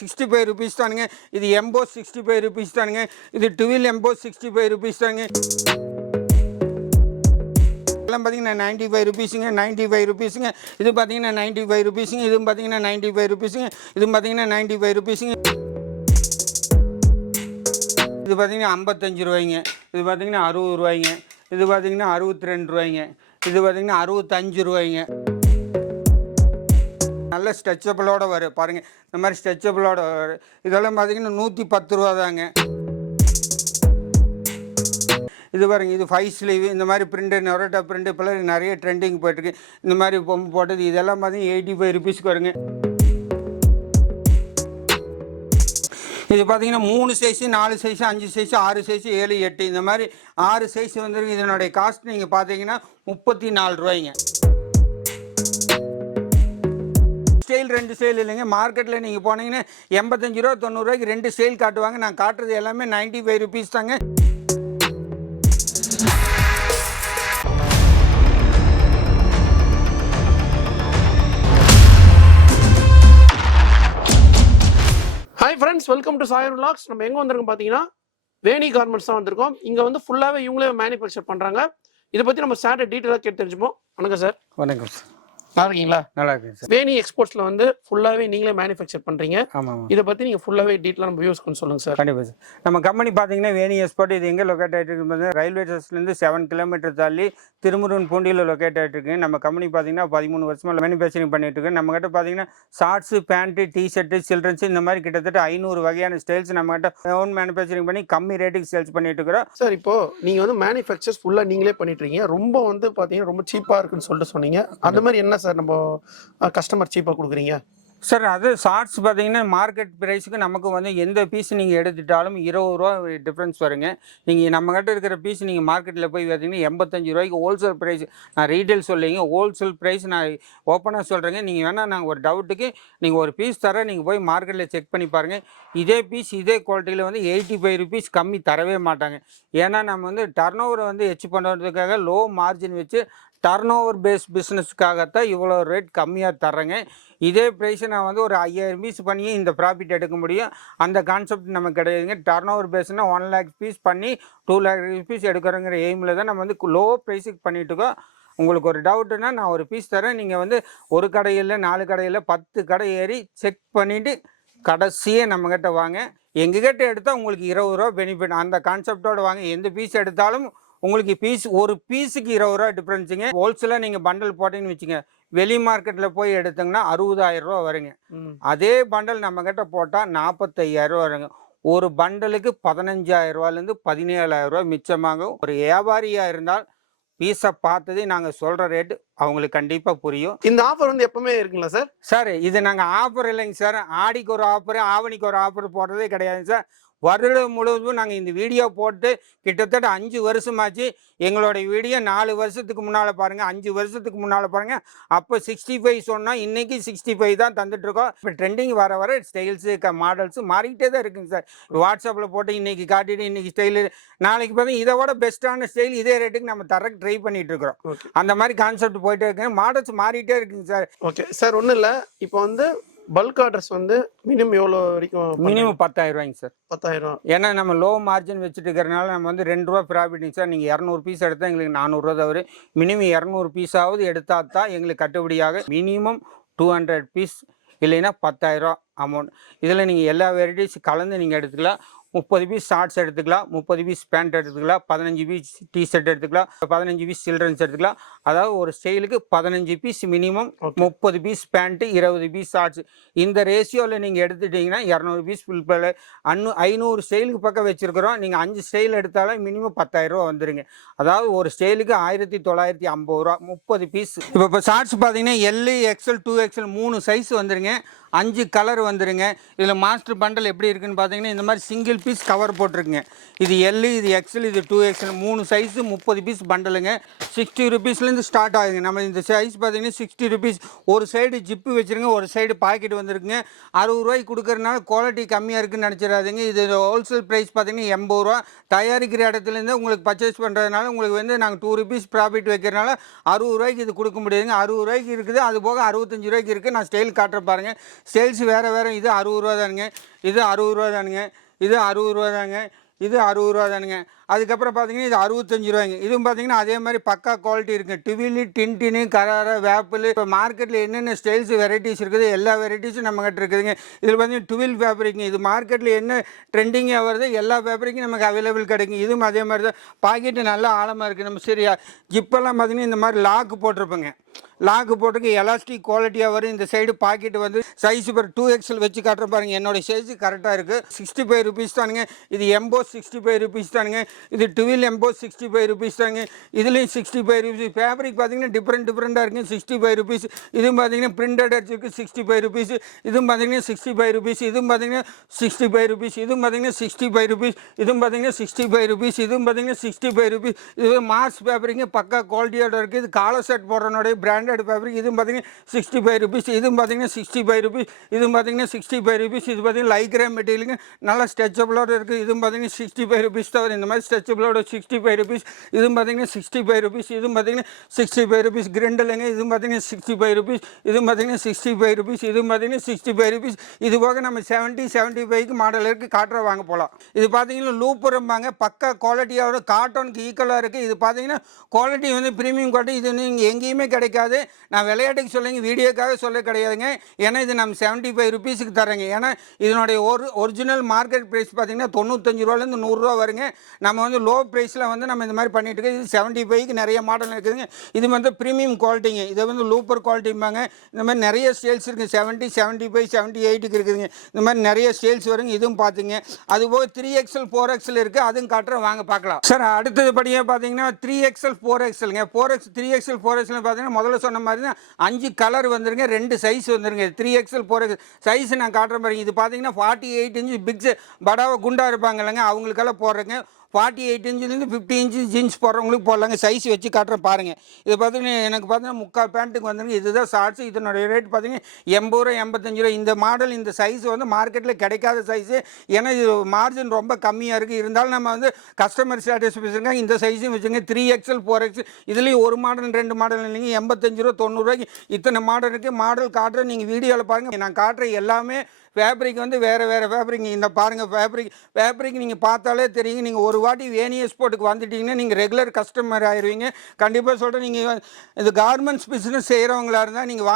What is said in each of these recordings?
65 rupees தானுங்க. இது EMBOSS 65 rupees தானுங்க. இது டுவில் எம்போஸ் 65 rupees தானுங்க. இதெல்லாம் பார்த்தீங்கன்னா 95 rupeesங்க, 95 rupeesங்க. இது பார்த்தீங்கன்னா 95 rupeesங்க. இதுவும் பார்த்தீங்கன்னா 95 rupeesங்க. இதுவும் பார்த்தீங்கன்னா 95 rupeesங்க. இது பார்த்தீங்கன்னா 55 ரூபாய்ங்க. இது பார்த்தீங்கன்னா 60 ரூபாய்ங்க. இது பார்த்தீங்கன்னா 62 ரூபாய்ங்க. இது பார்த்தீங்கன்னா 65 ரூபாய்ங்க. நல்ல ஸ்ட்ரெச்சபிளோட வரும் பாருங்கள். இந்த மாதிரி ஸ்ட்ரெச்சபிளோட வரும். இதெல்லாம் பார்த்தீங்கன்னா 110 ரூபா தாங்க. இது பாருங்க, இது 5 ஸ்லீவ் இந்த மாதிரி பிரிண்ட், நொரட்டா பிரிண்ட் இப்போலாம் நிறைய ட்ரெண்டிங் போயிட்டுருக்கு. இந்த மாதிரி பொம்மை போட்டது இதெல்லாம் பார்த்தீங்கன்னா 85 rupeesக்கு வருங்க. இது பார்த்தீங்கன்னா 3 சைஸு, 4 சைஸு, 5 சைஸு, 6 சைஸு, 7, 8 இந்த மாதிரி 6 சைஸ் வந்துருக்கு. இதனுடைய காஸ்ட் நீங்கள் பார்த்தீங்கன்னா 34 ரூபாய்ங்க. ஸ்டைல் 2 ஸ்டைல் இல்லைங்க. மார்க்கெட்டில் நீங்கள் போனீங்கன்னா 85 ரூபா 90 ரூபாய்க்கு 2 ஸ்டைல் காட்டுவாங்க. நான் காட்டுறது எல்லாமே 95 rupees தாங்க. Hi friends, welcome to சாயர் vlogs. நம்ம எங்கே வந்திருக்கோம் பார்த்தீங்கன்னா வேணி கார்மெண்ட்ஸ் தான் வந்திருக்கோம். இங்கே வந்து ஃபுல்லாகவே இவங்களே மேனுஃபேக்சர் பண்ணுறாங்க. இதை பற்றி நம்ம சார்ட்ட டீட்டெயிலாக கேட்டு தெரிஞ்சுப்போம். வணக்கம் சார். வணக்கம் சார். நல்லா இருக்கீங்களா? நல்லா இருக்கு சார். வேணி எக்ஸ்போர்ட்ஸில் வந்து ஃபுல்லாகவே நீங்களே மேனுஃபேக்சர் பண்ணுறீங்க. ஆமாம். இதை பற்றி நீங்கள் ஃபுல்லாகவே டீட்டெயிலாக நம்ம வியூஸ் கொஞ்சம் சொல்லுங்கள் சார். கண்டிப்பாக சார். நம்ம கம்பெனி பார்த்தீங்கன்னா வேணி எக்ஸ்போர்ட். இது எங்கே லொக்கேட் ஆகிட்டு இருக்குது? ரயில்வே ஸ்டேஷன்லேருந்து 7 கிலோமீட்டர் தள்ளி திருமுருகன் பூண்டியில் லொக்கேட் ஆகிட்டு இருக்கு. நம்ம கம்பெனி பார்த்தீங்கன்னா 13 வருஷமாக மேனுஃபேக்சரிங் பண்ணிட்டு இருக்கு. நம்மகிட்ட பார்த்தீங்கன்னா ஷார்ட்ஸு, பேண்ட்டு, டிஷர்ட்டு, சில்ட்ரன்ஸ் இந்த மாதிரி கிட்டத்தட்ட 500 வகையான ஸ்டைல்ஸ் நம்மகிட்ட ஓன் மேனுஃபேக்சரிங் பண்ணி கம்மி ரேட்டுக்கு சேல்ஸ் பண்ணிட்டு இருக்கிறோம் சார். இப்போ நீங்கள் வந்து மேனுஃபேக்சர்ஸ் ஃபுல்லாக நீங்களே பண்ணிட்டு இருக்கீங்க. ரொம்ப வந்து பார்த்தீங்கன்னா ரொம்ப சீப்பாக இருக்குன்னு சொல்லிட்டு சொன்னீங்க. அந்த மாதிரி என்ன சார் நம்ம கஸ்டமர் சீப்பாக கொடுக்குறீங்க? சார், அது ஷார்ட்ஸ் பார்த்தீங்கன்னா மார்க்கெட் ப்ரைஸுக்கு நமக்கு வந்து எந்த பீஸ் நீங்கள் எடுத்துட்டாலும் 20 ரூபா டிஃப்ரென்ஸ் வருங்க. நீங்கள் நம்மகிட்ட இருக்கிற பீஸ் நீங்கள் மார்க்கெட்டில் போய் பார்த்தீங்கன்னா 85 ரூபாய்க்கு ஹோல்சேல் ப்ரைஸ். நான் ரீட்டைல் சொல்லிங்க, ஹோல்சேல் ப்ரைஸ் நான் ஓப்பனாக சொல்கிறேங்க. நீங்கள் வேணால் நாங்கள் ஒரு டவுட்டுக்கு நீங்கள் ஒரு பீஸ் தர நீங்கள் போய் மார்க்கெட்டில் செக் பண்ணி பாருங்கள். இதே பீஸ் இதே குவாலிட்டியில் வந்து 85 rupees கம்மி தரவே மாட்டாங்க. ஏன்னா நம்ம வந்து டர்ன் ஓவரை வந்து ஹெச் பண்ணுறதுக்காக லோ மார்ஜின் வச்சு டர்ன் ஓவர் பேஸ் பிஸ்னஸுக்காகத்தான் இவ்வளோ ரேட் கம்மியாக தர்றேங்க. இதே ப்ரைஸை நான் வந்து ஒரு 5000 பீஸ் பண்ணி இந்த ப்ராஃபிட் எடுக்க முடியும். அந்த கான்செப்ட் நமக்கு கிடையாதுங்க. டர்ன் ஓவர் பேஸ்னால் 1 lakh பீஸ் பண்ணி 2 lakh பீஸ் எடுக்கிறோங்கிற எய்மில் தான் நம்ம வந்து லோ ப்ரைஸுக்கு பண்ணிகிட்ருக்கோம். உங்களுக்கு ஒரு டவுட்டுன்னா நான் ஒரு பீஸ் தரேன். நீங்கள் வந்து ஒரு கடையில் 4 கடையில் 10 கடை ஏறி செக் பண்ணிவிட்டு கடைசியே நம்மக்கிட்ட வாங்க. எங்ககிட்ட எடுத்தால் உங்களுக்கு 20 ரூபா பெனிஃபிட். அந்த கான்செப்டோடு வாங்க. எந்த பீஸ் எடுத்தாலும் உங்களுக்கு ஒரு பீஸுக்கு 20 ரூபா டிஃப்ரென்ஸுங்க. ஹோல்சேலாக நீங்கள் பண்டல் போட்டிங்கன்னு வச்சுங்க, வெளி மார்க்கெட்டில் போய் எடுத்தீங்கன்னா 60,000 ரூபா வருங்க. அதே பண்டல் நம்மக்கிட்ட போட்டால் 45,000 ரூபா வருங்க. ஒரு பண்டலுக்கு 15,000 ரூபாலேருந்து 17,000 ரூபா மிச்சமாகும். ஒரு வியாபாரியாக இருந்தால் பீஸை பார்த்ததே நாங்கள் சொல்கிற ரேட்டு அவங்களுக்கு கண்டிப்பாக புரியும். இந்த ஆஃபர் வந்து எப்பவுமே இருக்குங்களா சார்? சார், இது நாங்கள் ஆஃபர் இல்லைங்க சார். ஆடிக்கு ஒரு ஆஃபரு, ஆவணிக்கு ஒரு ஆஃபர் போடுறதே கிடையாதுங்க சார். வருடம் முழுவதும் நாங்கள் இந்த வீடியோ போட்டு கிட்டத்தட்ட 5 வருஷமாச்சு. எங்களுடைய வீடியோ 4 வருஷத்துக்கு முன்னால் பாருங்கள், 5 வருஷத்துக்கு முன்னால் பாருங்கள். அப்போ 65 சொன்னால் இன்றைக்கி 65 தான் தந்துட்டுருக்கோம். இப்போ ட்ரெண்டிங் வர வர ஸ்டைல்ஸு மாடல்ஸு மாறிக்கிட்டே தான் இருக்குங்க சார். வாட்ஸ்அப்பில் போட்டு இன்றைக்கி காட்டிட்டு இன்றைக்கி ஸ்டைலு, நாளைக்கு பார்த்தீங்கன்னா இதை விட பெஸ்ட்டான ஸ்டைல் இதே ரேட்டுக்கு நம்ம தரக்கு ட்ரை பண்ணிகிட்டு இருக்கிறோம். அந்த மாதிரி கான்செப்ட் போயிட்டே இருக்குங்க. மாடல்ஸ் மாறிட்டே இருக்குங்க சார். ஓகே சார், ஒன்றும் இல்லை. இப்போ வந்து பல்க் ஆர்டர்ஸ் வந்து மினிமம் எவ்வளோ வரைக்கும்? மினிமம் 10,000 ரூபாய்ங்க சார். 10,000. ஏன்னா நம்ம லோ மார்ஜின் வச்சுட்டு இருக்கிறனால நம்ம வந்து 2 ரூபா ப்ராஃபிட்டிங் சார். நீங்கள் 200 பீஸ் எடுத்தால் எங்களுக்கு 400 ரூபா தவிர மினிமம் 200 பீஸாவது எடுத்தால் தான் எங்களுக்கு கட்டுப்படியாக. மினிமம் 200 பீஸ் இல்லைன்னா 10,000 அமௌண்ட். இதில் நீங்கள் எல்லா வெரைட்டிஸ் கலந்து நீங்கள் எடுத்துக்கலாம். 30 பீஸ் ஷார்ட்ஸ் எடுத்துக்கலாம், 30 பீஸ் பேண்ட் எடுத்துக்கலாம், 15 பீஸ் டிஷர்ட் எடுத்துக்கலாம், 15 பீஸ் சில்ட்ரன்ஸ் எடுத்துக்கலாம். அதாவது ஒரு ஸ்டைலுக்கு 15 piece minimum, 30 piece pant, 20 piece shorts. இந்த ரேஷியோவில் நீங்கள் எடுத்துட்டிங்கன்னா 200 பீஸ் ஃபுல் பேல 500 ஸ்டைலுக்கு பக்கம் வச்சுருக்கிறோம். நீங்கள் 5 ஸ்டைல் எடுத்தாலும் மினிமம் 10,000 ரூபா வந்துடுங்க. அதாவது ஒரு ஸ்டைலுக்கு 1950 ரூபா 30 பீஸ். இப்போ ஷார்ட்ஸ் பார்த்தீங்கன்னா எல், எக்ஸ்எல், 2XL 3 சைஸ் வந்துடுங்க. 5 கலர் வந்துடுங்க. இதில் மாஸ்டர் பண்டல் எப்படி இருக்குன்னு பார்த்தீங்கன்னா இந்த மாதிரி சிங்கிள் பீஸ் கவர் போட்டிருக்குங்க. இது எல், இது எக்ஸ்எல், இது 2XL 3 சைஸு 30 பீஸ் பண்டலுங்க. 60 rupeesலேருந்து ஸ்டார்ட் ஆகுங்க. நம்ம இந்த சைஸ் பார்த்தீங்கன்னா 60 rupees. ஒரு சைடு ஜிப்பு வச்சுருங்க, ஒரு சைடு பாக்கெட் வந்துருக்குங்க. 60 ரூபாய்க்கு கொடுக்குறதுனால குவாலிட்டி கம்மியாக இருக்குன்னு நினச்சிடாதீங்க. இது ஹோல்சேல் ப்ரைஸ் பார்த்தீங்கன்னா 80 ரூபா. தயாரிக்கிற இடத்துலேருந்து உங்களுக்கு பர்ச்சேஸ் பண்ணுறதுனால உங்களுக்கு வந்து நாங்கள் 2 rupees ப்ராஃபிட் வைக்கிறனால 60 ரூபாய்க்கு இது கொடுக்க முடியாதுங்க. 60 ரூபாய்க்கு இருக்குது, அது போக 65 ரூபாய்க்கு இருக்குது. நான் ஸ்டைல் காட்டுற பாருங்கள். சேல்ஸ் வேறு வேறு. இது 60 ரூபா தானுங்க, இது 60 ரூபா தானுங்க, இது 60 ரூபா தானுங்க, இது 60 ரூபா தானுங்க. அதுக்கப்புறம் பார்த்தீங்கன்னா இது 65 ரூபாய்ங்க. இதுவும் பார்த்தீங்கன்னா அதே மாதிரி பக்கா குவாலிட்டி இருக்குது. டுவிலி, டின்டினு, கராரா, வேப்பிள். இப்போ மார்க்கெட்டில் என்னென்ன ஸ்டைல்ஸ் வெரைட்டிஸ் இருக்குது எல்லா வெரைட்டிஸும் நம்மகிட்ட இருக்குதுங்க. இதில் பார்த்தீங்கன்னா டுவில் ஃபேப்ரிக்ங்க. இது மார்க்கெட்டில் என்ன ட்ரெண்டிங்காக வருது எல்லா ஃபேப்ரிக்கும் நமக்கு அவைலபிள் கிடைக்கும். இதுவும் அதே மாதிரி தான். பாக்கெட்டு நல்லா ஆழமாக இருக்குது. நம்ம சரியா ஜிப்பெல்லாம் பார்த்தீங்கன்னா இந்த மாதிரி லாக்கு போட்டிருப்போங்க. லாக்கு போட்டுக்கு எலாஸ்டிக் குவாலிட்டியாக வரும். இந்த சைடு பாக்கெட் வந்து சைஸ் இப்போ 2XL வச்சு காட்டுற பாருங்க. என்னோடய சைஸு கரெக்டாக இருக்குது. 65 ருபீஸ் தானுங்க. இது எம்போஸ் 65 ருபீஸ் தானுங்க. இது டுவில் எம்போஸ் 65 ருபீஸ் தாங்க. இதுலேயும் 65 ருபீஸ். ஃபேப்ரிக் பார்த்தீங்கன்னா டிஃப்ரெண்ட்டாக இருக்குது. 65 ருபீஸ். இதுவும் பார்த்தீங்கன்னா பிரிண்டட் அடிச்சிருக்கு 65 ருபீஸ். இதுவும் பார்த்தீங்கன்னா 65 ருபீஸ். இதுவும் பார்த்தீங்கன்னா 65 ருபீஸ். இதுவும் பார்த்தீங்கன்னா 65 ருபீஸ். இதுவும் பார்த்தீங்கன்னா 65 ருபீஸ். இதுவும் பார்த்தீங்கன்னா 65 ருபீஸ். இது மார்ஸ் ஃபேப்ரிக்கு பக்கா குவாலிட்டியோட இருக்குது. இது காலர் செட் போடுறனுடைய பிராண்டட் ஃபேப்ரிக். இதுவும் பார்த்தீங்கன்னா 65 ருபீஸ். இதுவும் பார்த்தீங்கன்னா 65 ருபீஸ். இதுவும் பார்த்தீங்கன்னா 65 ருபீஸ். இது பார்த்தீங்கன்னா லைக்ரா மெட்டீரியலுங்க நல்லா ஸ்ட்ரெச்சபிளோட இருக்குது. இதுவும் பார்த்தீங்கன்னா 65 ருபீஸ் தவிர இந்த மாதிரி ஸ்ட்ரெச்சபிளோட 65 ருபீஸ். இதுவும் பார்த்தீங்கன்னா 65 ருபீஸ். இதுவும் பார்த்தீங்கன்னா 65 ருபீஸ். கிரிண்டலுங்க. இதுவும் பார்த்தீங்கன்னா 65 ருபீஸ். இதுவும் பார்த்தீங்கன்னா 65 ருபீஸ். இதுவும் பார்த்தீங்கன்னா 65 ருபீஸ். இது போக நம்ம 75க்கு மாடல் இருக்குது. காட்டுற வாங்க போகலாம். இது பார்த்தீங்கன்னா லூப்புறம்பாங்க. பக்கா குவாலிட்டியோட காட்டனுக்கு ஈக்குவலாக இருக்குது. இது பார்த்தீங்கன்னா குவாலிட்டி வந்து ப்ரீமியம் குவாலிட்டி. இது நீங்கள் எங்கேயுமே கிடைக்காது. நான் விளையாட்டுக்கு சொல்லுங்க, வீடியோக்காக சொல்ல கிடையாதுங்க. ஏன்னா இது நம்ம 75 ருபீஸுக்கு தரேங்க. ஏன்னா இதனுடைய ஒரிஜினல் மார்க்கெட் ப்ரைஸ் பார்த்தீங்கன்னா 95 ரூபாலேருந்து 100 ரூபா வருங்க. நம்ம வந்து லோ ப்ரைஸில் வந்து நம்ம இந்த மாதிரி பண்ணிட்டு இருக்கோம். இது 75க்கு நிறைய மாடல் இருக்குதுங்க. இது வந்து ப்ரீமியம் குவாலிட்டிங்க. இதை வந்து லூப்பர் குவாலிட்டிம்பாங்க. இந்த மாதிரி நிறைய சேல்ஸ் இருக்குது. 70, 75, 78க்கு இருக்குதுங்க. இந்த மாதிரி நிறைய சேல்ஸ் வருங்க. இதுவும் பார்த்துங்க. அதுபோக 3XL 4XL இருக்குது. அதுவும் காட்டுறேன் வாங்க பார்க்கலாம். சார் அடுத்தது படியாக பார்த்தீங்கன்னா 3XL 4XLங்க. 3XL 4XL பார்த்தீங்கன்னா முதல்ல சொன்ன மாதிரி தான் 5 கலர் வந்துருங்க. 2 சைஸ் வந்துருங்க. 3XL 4XL சைஸ் நான் காட்டுற மாதிரி. இது பார்த்தீங்கன்னா 48 இன்ச்சு பிக்ஸ் படாவை குண்டா இருப்பாங்க இல்லைங்க, அவங்களுக்கெல்லாம் போடுறேங்க. 48 இன்ச்சிலேருந்து 50 இன்ச்சு ஜீன்ஸ் போடுறவங்களுக்கு போடலாங்க. சைஸ் வச்சு காட்டுறேன் பாருங்கள். இது பார்த்தீங்கன்னா எனக்கு பார்த்தீங்கன்னா முக்கால் பேண்ட்டுக்கு வந்துருங்க. இதுதான் ஷார்ட்ஸு. இதனுடைய ரேட் பார்த்தீங்கன்னா 80 ரூபா 85 ரூபா. இந்த மாடல் இந்த சைஸ் வந்து மார்க்கெட்டில் கிடைக்காத சைஸு. ஏன்னா இது மார்ஜின் ரொம்ப கம்மியாக இருக்குது. இருந்தாலும் நம்ம வந்து கஸ்டமர் சாட்டிஸ்ஃபேக்ஷனுங்க இந்த சைஸும் வச்சுங்க. 3XL 4XL இதுலேயும் ஒரு மாடல் 2 மாடல் இல்லைங்க. 85 ரூபா 90 ரூபாய்க்கு இத்தனை மாடல் இருக்குது. மாடல் காட்டுறேன், நீங்கள் வீடியோவில் பாருங்கள். நான் காட்டுற எல்லாமே ஃபேப்ரிக் வந்து வேறு ஃபேப்ரிக். இந்த பாருங்கள் ஃபேப்ரிக் நீங்கள் பார்த்தாலே தெரியுங்க. நீங்கள் ஒரு வாட்டி வேணிய ஸ்போர்ட்டுக்கு வந்துட்டீங்கன்னா நீங்கள் ரெகுலர் கஸ்டமர் ஆயிடுவீங்க. கண்டிப்பாக சொல்கிறேன். நீங்கள் இது கார்மெண்ட்ஸ் பிஸ்னஸ் செய்கிறவங்களா இருந்தால் நீங்கள்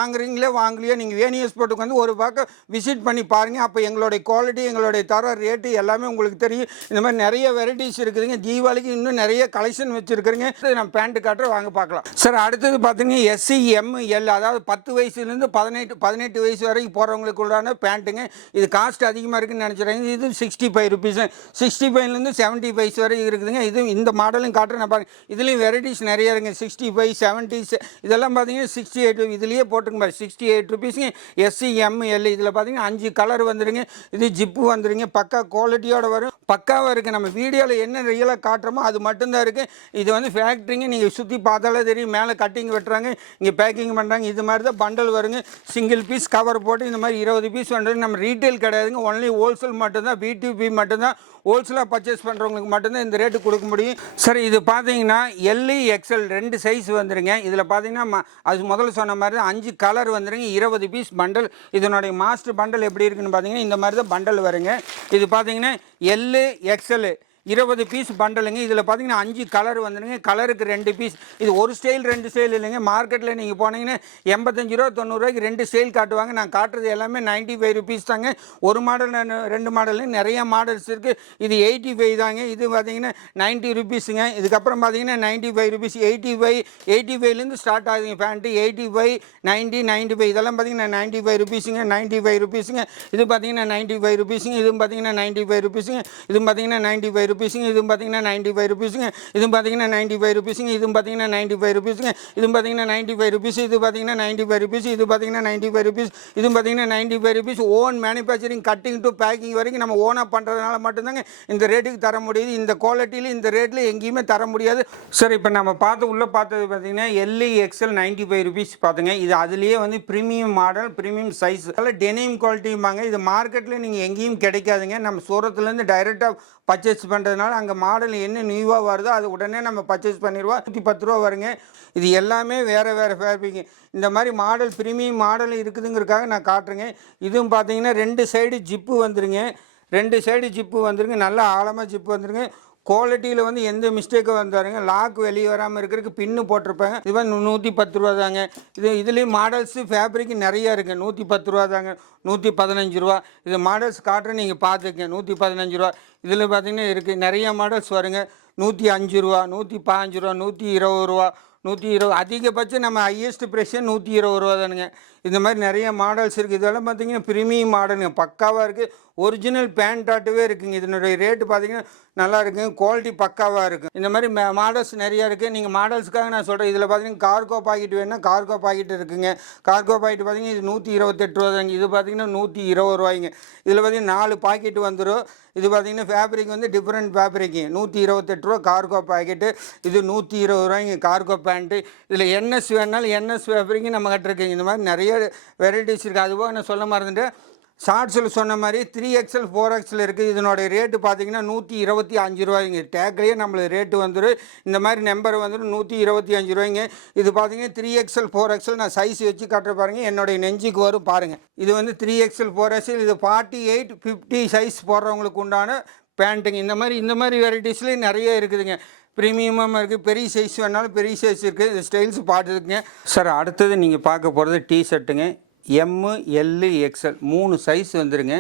வாங்கலையோ நீங்கள் வேணிய ஸ்போர்ட்டுக்கு வந்து ஒரு பக்கம் விசிட் பண்ணி பாருங்கள். அப்போ எங்களுடைய குவாலிட்டி, எங்களுடைய தர ரேட்டு எல்லாமே உங்களுக்கு தெரியும். இந்த மாதிரி நிறைய வெரைட்டிஸ் இருக்குதுங்க. தீபாவளிக்கு இன்னும் நிறைய கலெக்ஷன் வச்சுருக்குறேங்க. நம்ம பேண்ட்டு காட்டுற வாங்க பார்க்கலாம். சார் அடுத்தது பார்த்தீங்கன்னா SC ML அதாவது 10 வயசுலேருந்து 18 வயசு வரைக்கும் போகிறவங்களுக்குள்ளான பேண்ட்டுங்க. இது காஸ்ட் அதிகமாக இருக்குன்னு நினச்சிடுறாங்க. இது 65 ருபீஸ். 65லேருந்து 75 வரை இருக்குதுங்க. இது இந்த மாடலும் காட்டுறேன் நான் பாருங்கள். இதுலேயும் வெரைட்டிஸ் நிறைய இருக்குங்க. 65, 70 இதெல்லாம் பார்த்தீங்கன்னா 68 இதுலேயே போட்டுங்க பாரு. 68 ருபீஸுங்க. SC ML இதில் பார்த்தீங்கன்னா 5 கலர் வந்துடுங்க. இது ஜிப்பு வந்துடுங்க. பக்கா குவாலிட்டியோட வரும். பக்காவாக இருக்குது. நம்ம வீடியோவில் என்ன ரியலாக காட்டுறோமோ அது மட்டும்தான் இருக்குது. இது வந்து ஃபேக்ட்ரிங்க. நீங்கள் சுற்றி பார்த்தாலே தெரியும். மேலே கட்டிங் வெட்டுறாங்க, இங்கே பேக்கிங் பண்ணுறாங்க. இது மாதிரி தான் பண்டல் வருங்க. சிங்கிள் பீஸ் கவர் போட்டு இந்த மாதிரி 20 பீஸ் வந்துடுங்க. நம்ம ரீட்டைல் கிடையாதுங்க. ஒன்லி ஹோல்சேல் மட்டும்தான். B2B மட்டும்தான். ஹோல்சேலாக பர்ச்சேஸ் பண்ணுறவங்களுக்கு மட்டும்தான் இந்த ரேட்டு கொடுக்க முடியும். சரி இது பார்த்தீங்கன்னா LE XL 2 சைஸ் வந்துடுங்க. இதில் பார்த்தீங்கன்னா அது முதல்ல சொன்ன மாதிரி தான் 5 கலர் வந்துடுங்க. 20 பீஸ் பண்டல். இதனுடைய மாஸ்டர் பண்டல் எப்படி இருக்குன்னு பார்த்தீங்கன்னா இந்த மாதிரி தான் பண்டல் வருங்க. இது பார்த்தீங்கன்னா LE XL 20 பீஸ் பண்டலுங்க. இதில் பார்த்தீங்கன்னா 5 கலர் வந்துடுங்க. கலருக்கு 2 பீஸ். இது ஒரு ஸ்டைல் 2 ஸ்டைல் இல்லைங்க. மார்க்கெட்டில் நீங்கள் போனீங்கன்னா 85 ரூபா 90 ரூபாய்க்கு 2 ஸ்டைல் காட்டுவாங்க. நான் காட்டுறது எல்லாமே 95 ருபீஸ் தாங்க. ஒரு மாடல் 2 மாடல் நிறைய மாடல்ஸ் இருக்குது. இது 85 தாங்க. இது பார்த்தீங்கன்னா 90 ருபீஸுங்க. இதுக்கப்புறம் பார்த்தீங்கன்னா 95 ருபீஸ். 85லேருந்து ஸ்டார்ட் ஆகுதுங்க பேண்ட்டு. 85, 90, 95 இதெல்லாம் பார்த்தீங்கன்னா 95 ருபீஸுங்க. 95 ருபீஸுங்க. இது பார்த்தீங்கன்னா 95 ருபீஸுங்க. இதுவும் பார்த்தீங்கன்னா 95 ருபீஸுங்க. இதுவும் பார்த்தீங்கன்னா 95 ருபீஸுங்க. இதுவும் பார்த்தீங்கன்னா 95 ருபீஸுங்க. இதுவும் பார்த்தீங்கன்னா 95 ருபீஸுங்க. இதுவும் பார்த்தீங்கன்னா 95 ருபீஸுங்க. இதுவும் பார்த்தீங்கன்னா 95 ருபீஸ். இது பார்த்தீங்கன்னா 95 ருபீஸ். இது பார்த்தீங்கன்னா 95 ருபீஸ். இதுவும் பார்த்தீங்கன்னா 95 rupees. Own manufacturing cutting to packing வரைக்கும் நம்ம ஓனாக பண்ணுறதுனால மட்டும்தாங்க இந்த ரேட்டுக்கு தர முடியுது. இந்த குவாலிட்டியில் இந்த ரேட்டில் எங்கேயுமே தர முடியாது. சரி இப்போ நம்ம உள்ளே பார்த்தது பார்த்தீங்கன்னா LE XL 95 ருபீஸ் பார்த்துங்க. இது அதுலேயே வந்து ப்ரீமியம் மாடல், ப்ரீமியம் சைஸ், அதில் டெனிம் குவாலிட்டிம்பாங்க. இது மார்க்கெட்டில் நீங்கள் எங்கேயும் கிடைக்காதுங்க. நம்ம சூரத்துலேருந்து டைரெக்டாக பர்ச்சேஸ் பண்ணுற பண்ணுறதுனால அங்கே மாடல் என்ன நியூவாக வருதோ அது உடனே நம்ம பர்ச்சேஸ் பண்ணிடுவோம். 110 ரூபா வருங்க. இது எல்லாமே வேறு வேறு ஃபேப்ரிக். இந்த மாதிரி மாடல் ப்ரீமியம் மாடல் இருக்குதுங்கிறதுக்காக நான் காட்டுறேங்க. இதுவும் பார்த்தீங்கன்னா 2 சைடு ஜிப்பு வந்துருங்க. 2 சைடு ஜிப்பு வந்துருங்க. நல்லா ஆழமாக ஜிப்பு வந்துருங்க. குவாலிட்டியில் வந்து எந்த மிஸ்டேக்கும் வந்தாருங்க. லாக் வெளியே வராமல் இருக்கிறதுக்கு பின்னு போட்டிருப்பாங்க. இது வந்து 110 ரூபா தாங்க. இதுலேயும் மாடல்ஸு ஃபேப்ரிக் நிறையா இருக்குது. 110 ரூபா தாங்க. 115 ரூபா. இது மாடல்ஸ் காட்டுறேன், நீங்கள் பார்த்துக்கங்க. 115 ரூபா. இதில் பார்த்தீங்கன்னா இருக்குது நிறைய மாடல்ஸ் வருங்க. 105 ரூபா, 115 ரூபா, 120 ரூபா, 120. அதிகபட்சம் நம்ம ஹையஸ்ட் ப்ரைஸே 120 ரூபா தானுங்க. இந்த மாதிரி நிறைய மாடல்ஸ் இருக்குது. இதெல்லாம் பார்த்தீங்கன்னா ப்ரீமியம் மாடலுங்க. பக்காவாக இருக்குது. ஒரிஜினல் பேண்டாட்டவே இருக்குங்க. இதனுடைய ரேட்டு பார்த்தீங்கன்னா நல்லா இருக்குங்க. குவாலிட்டி பக்காவாக இருக்குது. இந்த மாதிரி மாடல்ஸ் நிறையா இருக்குது. நீங்கள் மாடல்ஸுக்காக நான் சொல்கிறேன். இதில் பார்த்தீங்கன்னா கார்கோ பாக்கெட் வேணுன்னா கார்கோ பாக்கெட் இருக்குங்க. கார்கோ பாக்கெட் பார்த்தீங்கன்னா இது 128 ரூபா தாங்க. இது பார்த்தீங்கன்னா 120 ரூபாய்ங்க. இதில் பார்த்தீங்கன்னா 4 பாக்கெட் வந்துடும். இது பார்த்தீங்கன்னா ஃபேப்ரிக் வந்து டிஃப்ரெண்ட் ஃபேப்ரிக்கு. 128 ரூபா கார்கோ பாக்கெட்டு. இது 120 ரூபாய்ங்க கார்கோ பேண்ட்டு. இதில் என்எஸ் வேணாலும் என்எஸ் ஃபேப்ரிக்கு நம்ம கிட்ட இருக்குங்க. இந்த மாதிரி நிறைய வெரைட்டிஸ் இருக்குது. அதுபோக நான் சொல்ல மறந்துட்டேன், ஷார்ட்ஸில் சொன்ன மாதிரி 3XL 4XL இருக்குது. இதனுடைய ரேட்டு பார்த்தீங்கன்னா 125 ரூபாய்ங்க. டேக்லேயே நம்மளுக்கு ரேட்டு வந்துடும். இந்த மாதிரி நம்பர் வந்துடும் 125 ரூபாய்ங்க. இது பார்த்தீங்கன்னா 3XL 4XL. நான் சைஸ் வச்சு காட்டுற பாருங்கள். என்னுடைய நெஞ்சுக்கு வரும் பாருங்கள். இது வந்து 3XL 4XL. இது 48 50 சைஸ் போடுறவங்களுக்கு உண்டான பேண்ட்டுங்க. இந்த மாதிரி வெரைட்டிஸ்லேயும் நிறைய இருக்குதுங்க. ப்ரீமியமாக இருக்குது. பெரிய சைஸ் வேணாலும் பெரிய சைஸ் இருக்குது. இது ஸ்டைல்ஸ் பார்த்துக்குங்க சார். அடுத்தது நீங்கள் பார்க்க போகிறது டிஷர்ட்டுங்க. எம்மு, எல்லு, எக்ஸ்எல் 3 சைஸ் வந்துருங்க.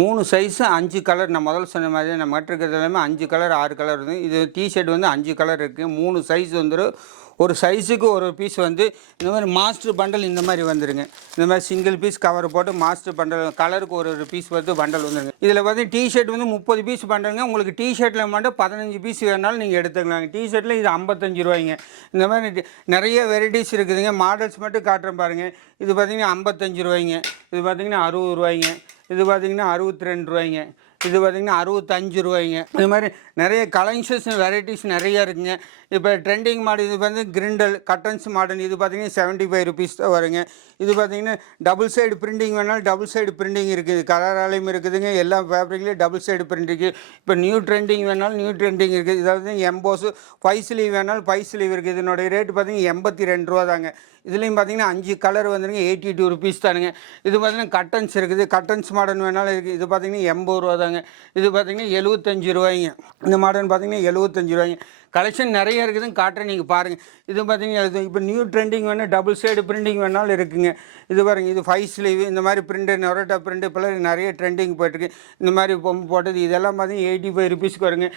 3 சைஸு 5 கலர். நான் முதல்ல சொன்ன மாதிரி நம்ம இருக்கிறது எல்லாமே 5 கலர் 6 கலர் இருக்குது. இது டிஷர்ட் வந்து 5 கலர் இருக்குது. 3 சைஸ் வந்துடும். ஒரு சைஸுக்கு ஒரு பீஸ் வந்து இந்த மாதிரி மாஸ்டர் பண்டல் இந்த மாதிரி வந்துருங்க. இந்த மாதிரி சிங்கிள் பீஸ் கவர் போட்டு மாஸ்டர் பண்டல் கலருக்கு ஒரு பீஸ் வந்து பண்டல் வந்துருங்க. இதில் பார்த்தீங்கன்னா டிஷர்ட் வந்து 30 பீஸ் பண்டலுங்க. உங்களுக்கு டிஷர்ட்டில் மட்டும் 15 பீஸ் வேணாலும் நீங்கள் எடுத்துக்கலாங்க. டிஷர்ட்டில் இது 55 ரூபாய்ங்க. இந்த மாதிரி நிறைய வெரைட்டிஸ் இருக்குதுங்க. மாடல்ஸ் மட்டும் காட்டுறேன் பாருங்கள். இது பார்த்தீங்கன்னா 55 ரூபாய்ங்க. இது பார்த்தீங்கன்னா 60 ரூபாய்ங்க. இது பார்த்தீங்கன்னா 62 ரூபாய்ங்க. இது பார்த்திங்கன்னா 65 ரூபாய்ங்க. இது மாதிரி நிறைய கலெக்ஷன்ஸ் வெரைட்டிஸ் நிறையா இருக்குங்க. இப்போ ட்ரெண்டிங் மாடல் இது வந்து கிரிண்டல் கட்டன்ஸ் மாடல். இது பார்த்திங்கன்னா 75 ருபீஸ் தான் வருங்க. இது பார்த்திங்கன்னா டபுள் சைடு பிரிண்டிங் வேணாலும் டபுள் சைடு பிரிண்டிங் இருக்குது. கலராலையும் இருக்குதுங்க. எல்லா ஃபேப்ரிக்லேயும் டபுள் சைடு பிரிண்ட் இருக்குது. இப்போ நியூ ட்ரெண்டிங் வேணாலும் நியூ ட்ரெண்டிங் இருக்குது. இதாவது எம்போஸு 5 ஸ்லீவ் வேணாலும் 5 ஸ்லீவ் இருக்குது. இதனுடைய ரேட்டு பார்த்திங்கன்னா 82 ரூபா தாங்க. இதுலேயும் பார்த்தீங்கன்னா 5 கலர் வந்துருங்க. 82 ருபீஸ் தானுங்க. இது பார்த்தீங்கன்னா கட்டன்ஸ் இருக்குது. கட்டன்ஸ் மாடல் வேணாலும் இருக்குது. இது பார்த்தீங்கன்னா 80 ரூபா தாங்க. இது பார்த்தீங்கன்னா 75 ரூபாய்ங்க. இந்த மாடல் பார்த்தீங்கன்னா 75 ரூபாய்ங்க. கலெக்ஷன் நிறைய இருக்குதுன்னு காட்டுறேன், நீங்கள் பாருங்கள். இது பார்த்தீங்கன்னா இப்போ நியூ ட்ரெண்டிங் வேணும் டபுள் சைடு பிரிண்டிங் வேணாலும் இருக்குங்க. இது பாருங்கள். இது 5 ஸ்லீவ் இந்த மாதிரி பிரிண்டு நொரட்டா பிரிண்டு இப்போலாம் நிறைய ட்ரெண்டிங் போய்ட்டுருக்கு. இந்த மாதிரி பொம்மை போட்டது இதெல்லாம் பார்த்தீங்கன்னா 85 ருபீஸ்க்கு வருங்க.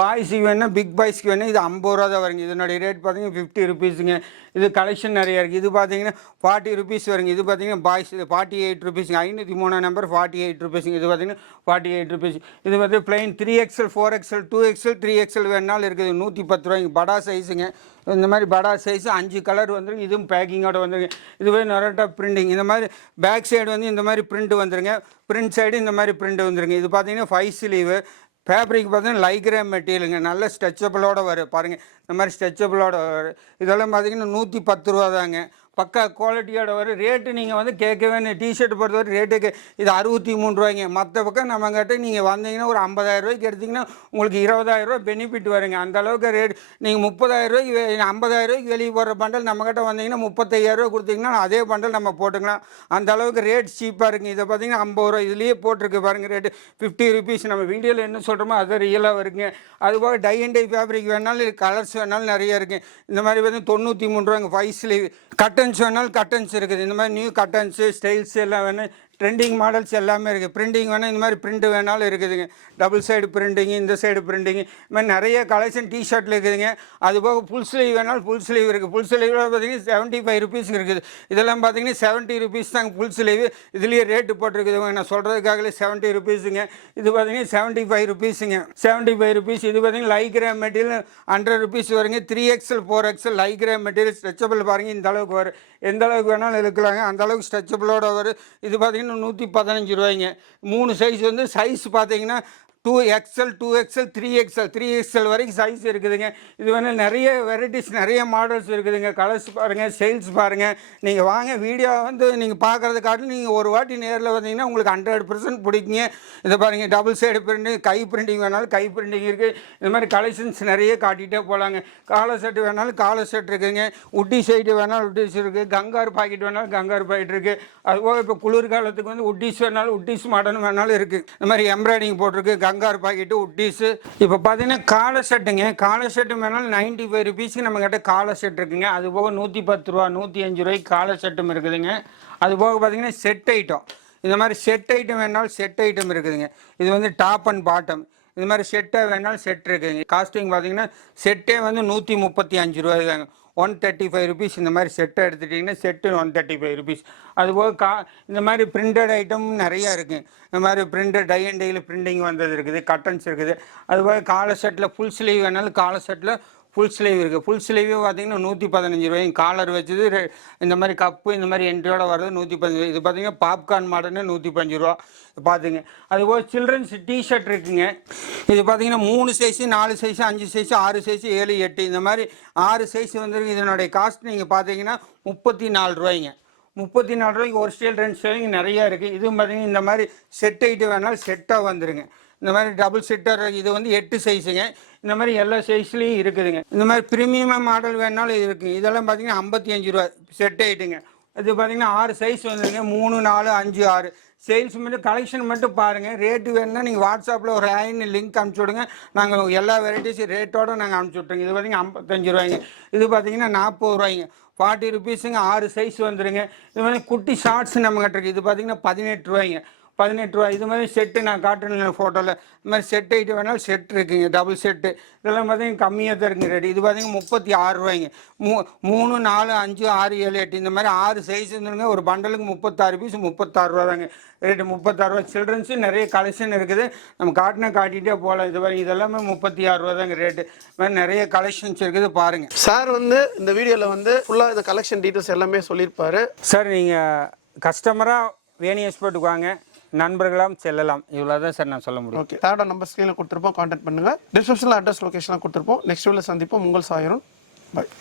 பாய்ஸுக்கு வேணால் பிக் பாய்ஸ்க்கு வேணும் இது 50 ரூபா தான் வருங்க. இதனுடைய ரேட் பார்த்தீங்கன்னா 50 ருபீஸுங்க. இது கலெக்ஷன் நிறையா இருக்குது. இது பார்த்தீங்கன்னா 40 ருபீஸ் வருங்க. இது பார்த்தீங்கன்னா பாய்ஸ் 48 ருபீஸுங்க. 503 நம்பர் 48 ருபீஸுங்க. இது பார்த்தீங்கன்னா 48 ருபீஸ். இது வந்து plain 3XL 4XL 2XL 3XL வேணாலும் இருக்குது. 110 ரூபாய்ங்க. படா சைஸுங்க. இந்த மாதிரி படா சைஸு 5 கலர் வந்துருங்க. இதுவும் பேக்கிங்கோட வந்துருங்க. இதுவே நொரட்டா பிரிண்டிங். இந்த மாதிரி பேக் சைடு வந்து இந்த மாதிரி பிரிண்ட் வந்துருங்க. பிரிண்ட் சைடு இந்த மாதிரி பிரிண்ட் வந்துருங்க. இது பார்த்தீங்கன்னா 5 ஸ்லீவு. ஃபேப்ரிக் பார்த்தீங்கன்னா லைக்ரேம் மெட்டீரியலுங்க. நல்ல ஸ்ட்ரெச்சபிளோடு வரும் பாருங்கள். இந்த மாதிரி ஸ்ட்ரெச்சபிளோட வரும். இதெல்லாம் பார்த்தீங்கன்னா 110 ரூபா தாங்க. பக்கா குவாலிட்டியோட வரும். ரேட்டு நீங்கள் வந்து கேட்கவே டிஷர்ட் பொறுத்தவரை ரேட்டுக்கு இது 63 ரூபாய்ங்க. மற்ற பக்கம் நம்மக்கிட்ட நீங்கள் வந்தீங்கன்னா ஒரு 50,000 ரூபாய்க்கு எடுத்திங்கன்னா உங்களுக்கு 20,000 ரூபா பெனிஃபிட் வருங்க. அந்தளவுக்கு ரேட். நீங்கள் 30,000 ரூபாய்க்கு 50,000 ரூபாய்க்கு வெளியே போடுற பண்டல் நம்மக்கிட்ட வந்தீங்கன்னா 35,000 ரூபா கொடுத்தீங்கன்னா அதே பண்டல் நம்ம போட்டுக்கலாம். அந்த அளவுக்கு ரேட் சீப்பாக இருக்குங்க. இதை பார்த்தீங்கன்னா 50 ரூபா இதுலேயே போட்டிருக்கு பாருங்கள். Rate 50 rupees. நம்ம வீடியோவில் என்ன சொல்கிறோமோ அது ரியலாக வருங்க. அதுபோக டை அண்ட் டை ஃபேப்ரிக் வேணாலும் கலர்ஸ் வேணாலும் நிறைய இருக்குது. இந்த மாதிரி வந்து 93 ரூபாங்க. 5 ஸ்லீவ். கட்டன்ஸ் வேணாலும் கட்டன்ஸ் இருக்குது. இந்த மாதிரி நியூ கட்டன்ஸு ஸ்டைல்ஸ் எல்லாம் வேணும். ட்ரெண்டிங் மாடல்ஸ் எல்லாமே இருக்குது. பிரிண்டிங் வேணும். இந்த மாதிரி பிரிண்ட் வேணாலும் இருக்குதுங்க. டபுள் சைடு பிரிண்டிங்கு இந்த சைடு பிரிண்டிங்கு இது மாதிரி நிறைய கலெக்ஷன் டிஷர்ட்டில் இருக்குதுங்க. அதுபோக ஃபுல் ஸ்லீவ் வேணாலும் ஃபுல் ஸ்லீவ் இருக்குது. ஃபுல் ஸ்லீவில் பார்த்தீங்கன்னா 75 ருபீஸ் இருக்குது. இதெல்லாம் பார்த்தீங்கன்னா 70 ருபீஸ் தாங்க ஃபுல் ஸ்லீவ். இதுலேயே ரேட்டு போட்டிருக்குதுங்க. நான் சொல்கிறதுக்காகவே 70 ருபீஸுங்க. இது பார்த்தீங்கன்னா 75 ருபீஸுங்க. 75 ருபீஸ். இது பார்த்தீங்கன்னா லைக்ரேம் மெட்டீரியல் 100 ருபீஸ் வருங்க. 3XL 4XL லைக்ரேம் மெட்டீரியல் ஸ்ட்ரெச்சபிள் பாருங்கள். இந்த அளவுக்கு வரும். எந்த அளவுக்கு வேணாலும் இழுக்கலாங்க. அந்த அளவுக்கு ஸ்ட்ரெச்சபிளோட வரும். இது பார்த்தீங்கன்னா 115 ரூபாய்ங்க. 3 சைஸ் வந்து சைஸ் பார்த்தீங்கன்னா 2XL 2XL 3XL வரைக்கும் சைஸ் இருக்குதுங்க. இது வேணால் நிறைய வெரைட்டிஸ் நிறைய மாடல்ஸ் இருக்குதுங்க. கலர்ஸ் பாருங்கள், ஸ்டைல்ஸ் பாருங்கள். நீங்கள் வாங்க, வீடியோ வந்து நீங்கள் பார்க்குறத காட்டிலும் நீங்கள் ஒரு வாட்டி நேரில் வந்தீங்கன்னா உங்களுக்கு 100% பிடிக்குங்க. இதை பாருங்கள், டபுள் சைடு பிரிண்ட், கை பிரிண்டிங் வேணாலும் கை பிரிண்டிங் இருக்குது. இந்த மாதிரி கலெக்ஷன்ஸ் நிறைய காட்டிகிட்டே போகலாங்க. காலர் செட்டு வேணாலும் காலர் செட் இருக்குதுங்க. உட்டி சைடு வேணாலும் உட்டிஸ் இருக்குது. கங்காரு பாக்கெட் வேணாலும் கங்காரு பாக்கெட் இருக்குது. அதுபோக இப்போ குளிர்காலத்துக்கு வந்து உட்டிஸ் வேணாலும் உட்டிஸ் மாடலும் வேணாலும் இருக்குது. இந்த மாதிரி எம்ப்ராய்டிங் போட்டிருக்கு. கங்காரு பாக்கெட்டு, உட்டிஸு. இப்போ பார்த்தீங்கன்னா காலர் செட்டுங்க. காலர் செட்டு வேணாலும் 95 ருபீஸ்க்கு நம்மக்கிட்ட காலர் செட் இருக்குங்க. அது போக 110 ரூபா 105 ரூபாய்க்கு காலர் செட்டும் இருக்குதுங்க. அது போக பார்த்தீங்கன்னா செட் ஐட்டம், இந்த மாதிரி செட் ஐட்டம் வேணாலும் செட் ஐட்டம் இருக்குதுங்க. இது வந்து டாப் அண்ட் பாட்டம், இது மாதிரி செட்டாக வேணாலும் செட் இருக்குதுங்க. காஸ்டிங் பார்த்தீங்கன்னா செட்டே வந்து 135 ரூபாய் தாங்க. 135 ருபீஸ். இந்த மாதிரி செட்டை எடுத்துட்டிங்கன்னா செட்டு 135 ருபீஸ். அதுபோக இந்த மாதிரி பிரிண்டட் ஐட்டம் நிறையா இருக்குது. இந்த மாதிரி பிரிண்டட் டை அண்ட் டையில் பிரிண்டிங் வந்தது இருக்குது, கட்டன்ஸ் இருக்குது. அதுபோக காலர் செட்டில் ஃபுல் ஸ்லீவ் வேணாலும் காலர் செட்டில் ஃபுல் ஸ்லீவ் இருக்குது. ஃபுல் ஸ்லீவே பார்த்தீங்கன்னா 115 ரூபாய்க்கு. காலர் வச்சது இந்த மாதிரி கப்பு இந்த மாதிரி என்ட்ரியோட வர்றது 115. இது பார்த்தீங்கன்னா பாப்கார்ன் மாடல்னு 105 ரூபா பார்த்துங்க. அதுபோல் சில்ட்ரன்ஸ் டிஷர்ட் இருக்குங்க. இது பார்த்தீங்கன்னா 3 சைஸு 4 சைஸு 5 சைஸு 6 சைஸு 7 8 இந்த மாதிரி 6 சைஸ் வந்துருக்கு. இதனுடைய காஸ்ட் நீங்கள் பார்த்தீங்கன்னா 34 ரூபாய்ங்க. 34 ரூபாய்க்கு ஒரு ஸ்டைல் 2 ஸ்டைலிங் நிறையா இருக்குது. இதுவும் பார்த்தீங்கன்னா இந்த மாதிரி செட் ஐட்டம் வேணாலும் செட்டாக வந்துருங்க. இந்த மாதிரி டபுள் செட்டர், இது வந்து 8 சைஸுங்க. இந்த மாதிரி எல்லா சைஸ்லேயும் இருக்குதுங்க. இந்த மாதிரி ப்ரீமியம் மாடல் வேணாலும் இருக்குங்க. இதெல்லாம் பார்த்தீங்கன்னா 55 ரூபா செட் ஐட்டுங்க. இது பார்த்தீங்கன்னா 6 சைஸ் வந்துருங்க. 3 4 5 6 சேல்ஸ் மட்டும் கலெக்ஷன் மட்டும் பாருங்கள். ரேட்டு வேணுன்னா நீங்கள் வாட்ஸ்அப்பில் ஒரு லிங்க் அனுப்பிச்சி விடுங்க. நாங்கள் எல்லா வெரைட்டிஸும் ரேட்டோடு நாங்கள் அனுப்பிச்சி விட்ருங்க. இது பார்த்தீங்கன்னா 55 ரூபாய்ங்க. இது பார்த்தீங்கன்னா 40 ரூபாய்ங்க. 40 ருபீஸுங்க. 6 சைஸ் வந்துடுங்க. இது மாதிரி குட்டி ஷார்ட்ஸ் நம்மகிட்ட இருக்குது. இது பார்த்தீங்கன்னா 18 ரூபாய்ங்க. 18 ரூபா. இது மாதிரி செட்டு நான் காட்டுறேன் ஃபோட்டோவில். இந்த மாதிரி செட் ஐட்டு வேணாலும் செட் இருக்குங்க. டபுள் செட்டு இதெல்லாம் பார்த்தீங்கன்னா கம்மியாக தான் இருக்குங்க ரேட்டு. இது பார்த்தீங்கன்னா 36 ரூபாய்ங்க. 3 4 5 6 7 8 இந்த மாதிரி 6 சைஸ் இருந்துருங்க. ஒரு பண்டலுக்கு 36 பீஸ் 36 ரூபா தாங்க ரேட்டு. 36 ரூபா. சில்ட்ரன்ஸு நிறைய கலெக்ஷன் இருக்குது. நம்ம காட்டிகிட்டே போகலாம். இது மாதிரி இதெல்லாமே 36 ரூபா தாங்க ரேட்டு. இது மாதிரி நிறைய கலெக்ஷன்ஸ் இருக்குது பாருங்கள். சார் வந்து இந்த வீடியோவில் வந்து ஃபுல்லாக இந்த கலெக்ஷன் டீட்டெயில்ஸ் எல்லாமே சொல்லியிருப்பாரு. சார் நீங்கள் கஸ்டமராக வேணி எக்ஸ்போர்ட்டுக்கு வாங்க, நண்பர்களாம் செல்லலாம். இவ்வளோ தான் சார் நான் சொல்ல முடியும். ஓகே, தேர்ட் நம்பர் ஸ்க்ரீனில் கொடுத்துருப்போம், கான்டாக்ட் பண்ணுங்கள். டிஸ்கிரிப்ஷனில் அட்ரஸ் லொகேஷன்லாம் கொடுத்துருப்போம். நெக்ஸ்ட் வீடியோவில் சந்திப்போம். உங்கள் சாயரும். பாய்.